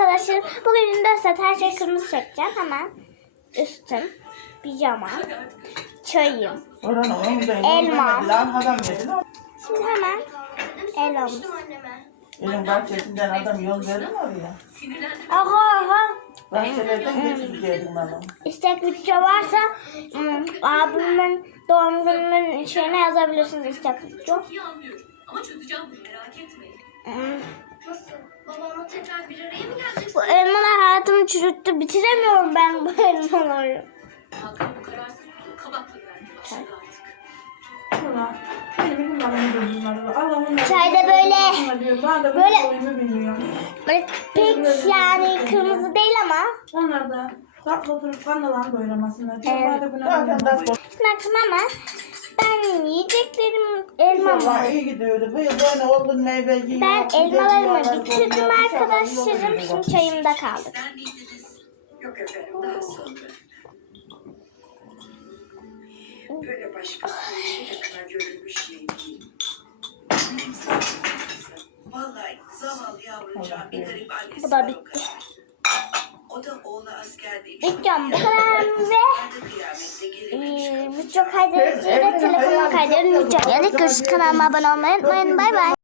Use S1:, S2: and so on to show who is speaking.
S1: arkadaşlar. Bugün 24 saat her şey kırmızı çekeceğim. Hemen üstüm, pijama, çayım. Elma.
S2: Adam.
S1: Şimdi hemen elmamız.
S2: Benim bahçesinden adam yol verir mi oraya?
S1: Aha aha.
S2: Bahçelerden geçireceğim bana.
S1: İstek video varsa ım, abimin doğum gününün şeyine yazabilirsiniz istek
S3: anlıyorum. Ama çözeceğim bunu merak etmeyin.
S4: Tekrar bir araya mı geleceksin?
S1: Bu elmalar hayatımı çürüttü. Bitiremiyorum ben bu elmaları.
S3: Hakan bu kabakla başladı artık.
S5: Benim. Allah'ım.
S1: Çayda böyle-
S5: Diyor. Ben de
S1: böyle-
S5: böyle oyunu bilmiyorum.
S1: Böyle pek yani kırmızı değil ama.
S5: Onlar da tatlı oturup kanlılan doyuramasınlar. Diyor.
S1: Evet.
S5: Ben de buna
S2: Zaten
S1: ama ben yiyeceklerim elmamı.
S2: Vallahi iyi gidiyordu. Bu yıl böyle olgun meyve yiyor.
S1: Ben elmalarımı bitirdim arkadaşlarım. Şimdi çayımda kaldık.
S3: Yok efendim daha sonra.
S6: Böyle başkasının yakına görülmüş şey değil. Vallahi zavallı yavrucağın bir garip annesi
S1: Bu da
S6: var o
S1: bitti.
S6: kadar. O da oğlu askerdeymiş.
S1: Videom bu kadar ve E,
S6: kalmış.
S1: video kaydediciyle telefonumu kaydediyorum. Video. Yani görüşürüz kanalıma abone olmayı unutmayın. Bay bay.